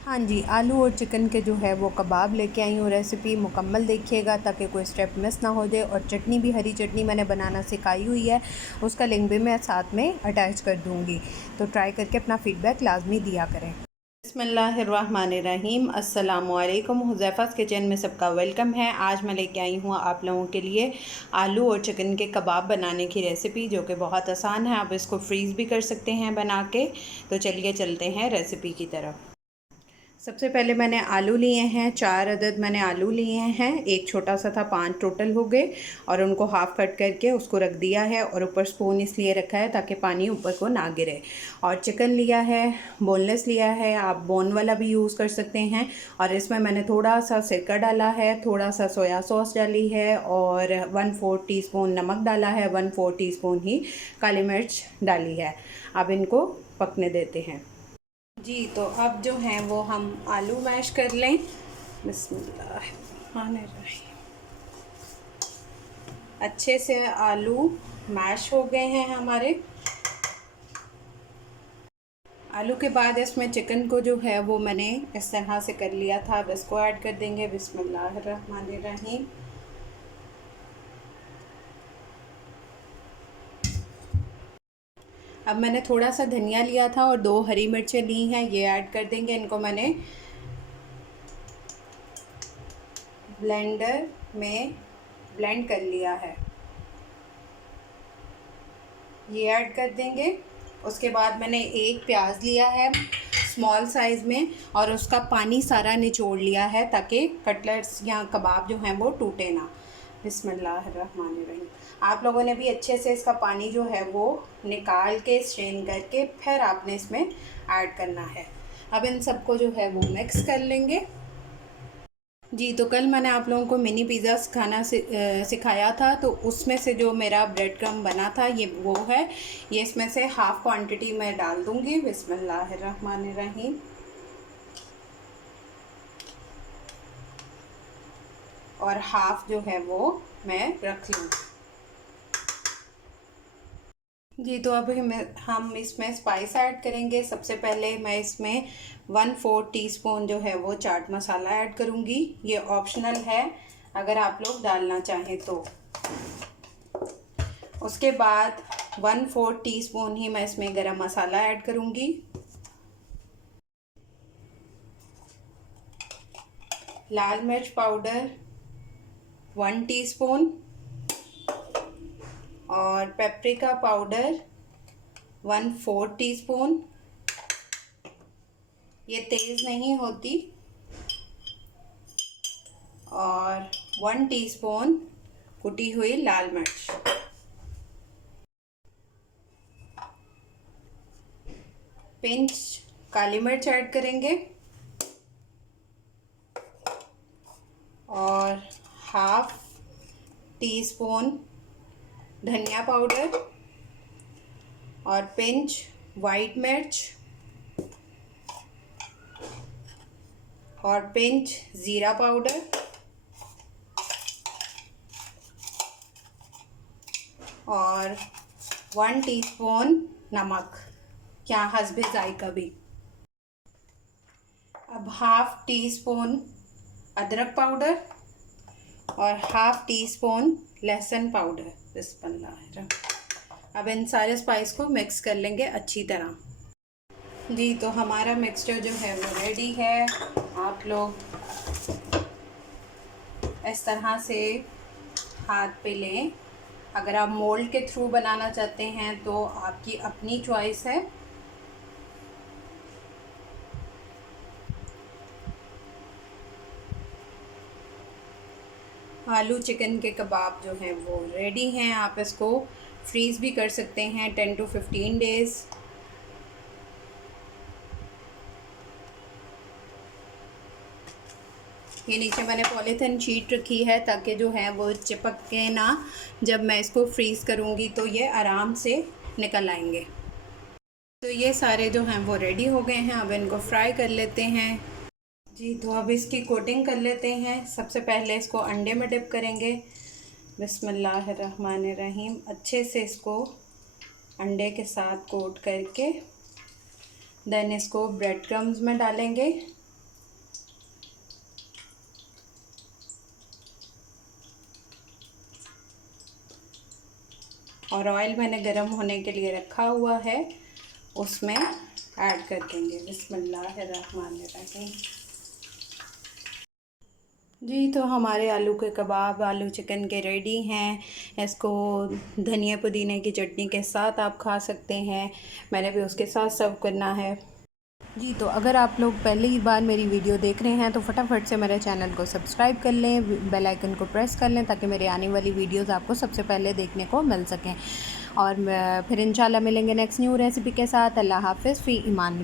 हाँ जी, आलू और चिकन के जो है वो कबाब लेके आई हूँ। रेसिपी मुकम्मल देखिएगा ताकि कोई स्टेप मिस ना हो जाए। और चटनी भी, हरी चटनी मैंने बनाना सिखाई हुई है, उसका लिंक भी मैं साथ में अटैच कर दूँगी। तो ट्राई करके अपना फ़ीडबैक लाज़मी दिया करें। बिस्मिल्लाहिर्रहमानिर्रहीम, अस्सलामुअलैकुम। हुज़ैफ़ा's किचन में सबका वेलकम है। आज मैं लेके आई हूँ आप लोगों के लिए आलू और चिकन के कबाब बनाने की रेसिपी, जो कि बहुत आसान है। आप इसको फ्रीज़ भी कर सकते हैं बना के। तो चलिए चलते हैं रेसिपी की तरफ। सबसे पहले मैंने आलू लिए हैं, 4 अदद मैंने आलू लिए हैं। एक छोटा सा था, 5 टोटल हो गए। और उनको हाफ़ कट करके उसको रख दिया है और ऊपर स्पून इसलिए रखा है ताकि पानी ऊपर को ना गिरे। और चिकन लिया है, बोनलेस लिया है, आप बोन वाला भी यूज़ कर सकते हैं। और इसमें मैंने थोड़ा सा सिरका डाला है, थोड़ा सा सोया सॉस डाली है और 1/4 टीस्पून नमक डाला है, 1/4 टीस्पून ही काली मिर्च डाली है। अब इनको पकने देते हैं। जी, तो अब जो हैं वो हम आलू मैश कर लें। बिस्मिल्लाहिर्रहमानिर्रहीम। अच्छे से आलू मैश हो गए हैं हमारे। आलू के बाद इसमें चिकन को जो है वो मैंने इस तरह से कर लिया था। अब इसको ऐड कर देंगे। बिस्मिल्लाहिर्रहमानिर्रहीम। अब मैंने थोड़ा सा धनिया लिया था और 2 हरी मिर्चें ली हैं, ये ऐड कर देंगे। इनको मैंने ब्लेंडर में ब्लेंड कर लिया है, ये ऐड कर देंगे। उसके बाद मैंने एक प्याज लिया है स्मॉल साइज़ में और उसका पानी सारा निचोड़ लिया है ताकि कटलेट्स या कबाब जो हैं वो टूटे ना। बिस्मिल्लाहिर्रहमानिर्रहीम। आप लोगों ने भी अच्छे से इसका पानी जो है वो निकाल के स्ट्रेन करके फिर आपने इसमें ऐड करना है। अब इन सबको जो है वो मिक्स कर लेंगे। जी, तो कल मैंने आप लोगों को मिनी पिज़्ज़ा सिखाया था, तो उसमें से जो मेरा ब्रेड क्रम्ब बना था ये वो है। ये इसमें से हाफ़ क्वांटिटी मैं डाल दूँगी। बिस्मिल्लाहिर्रहमानिर्रहीम। और हाफ़ जो है वो मैं रख लूँगी। जी, तो अब हम इसमें स्पाइस ऐड करेंगे। सबसे पहले मैं इसमें 1/4 टीस्पून जो है वो चाट मसाला ऐड करूँगी। ये ऑप्शनल है, अगर आप लोग डालना चाहें तो। उसके बाद 1/4 टीस्पून ही मैं इसमें गरम मसाला ऐड करूँगी। लाल मिर्च पाउडर 1 टीस्पून और पेपरिका पाउडर 1/4 टीस्पून। ये तेज़ नहीं होती। और 1 टीस्पून कुटी हुई लाल मिर्च। पिंच काली मिर्च ऐड करेंगे और हाफ़ टीस्पून धनिया पाउडर और पिंच वाइट मिर्च और पिंच ज़ीरा पाउडर और 1 टीस्पून नमक, क्या हस्बे जायका भी। अब हाफ़ टीस्पून अदरक पाउडर और हाफ़ टीस्पून लहसुन पाउडर। बिस्मिल्लाह। अब इन सारे स्पाइस को मिक्स कर लेंगे अच्छी तरह। जी, तो हमारा मिक्सचर जो है वो रेडी है। आप लोग इस तरह से हाथ पे लें। अगर आप मोल्ड के थ्रू बनाना चाहते हैं तो आपकी अपनी चॉइस है। आलू चिकन के कबाब जो हैं वो रेडी हैं। आप इसको फ्रीज़ भी कर सकते हैं 10 to 15 डेज़। ये नीचे मैंने पॉलीथिन शीट रखी है ताकि जो है वो चिपक के ना, जब मैं इसको फ्रीज़ करूँगी तो ये आराम से निकल आएंगे। तो ये सारे जो हैं वो रेडी हो गए हैं। अब इनको फ्राई कर लेते हैं। जी, तो अब इसकी कोटिंग कर लेते हैं। सबसे पहले इसको अंडे में डिप करेंगे। बिस्मिल्लाहिर्रहमानिर्रहीम। अच्छे से इसको अंडे के साथ कोट करके देन इसको ब्रेड क्रम्स में डालेंगे और ऑयल मैंने गरम होने के लिए रखा हुआ है, उसमें ऐड कर देंगे। बिस्मिल्लाहिर्रहमानिर्रहीम। जी, तो हमारे आलू के कबाब, आलू चिकन के रेडी हैं। इसको धनिया पुदीने की चटनी के साथ आप खा सकते हैं। मैंने भी उसके साथ सर्व करना है। जी, तो अगर आप लोग पहली बार मेरी वीडियो देख रहे हैं तो फटाफट से मेरे चैनल को सब्सक्राइब कर लें, बेल आइकन को प्रेस कर लें ताकि मेरी आने वाली वीडियोस आपको सबसे पहले देखने को मिल सकें। और फिर इंशाल्लाह मिलेंगे नेक्स्ट न्यू रेसिपी के साथ। अल्लाह हाफ़िज़, फ़ी ईमान।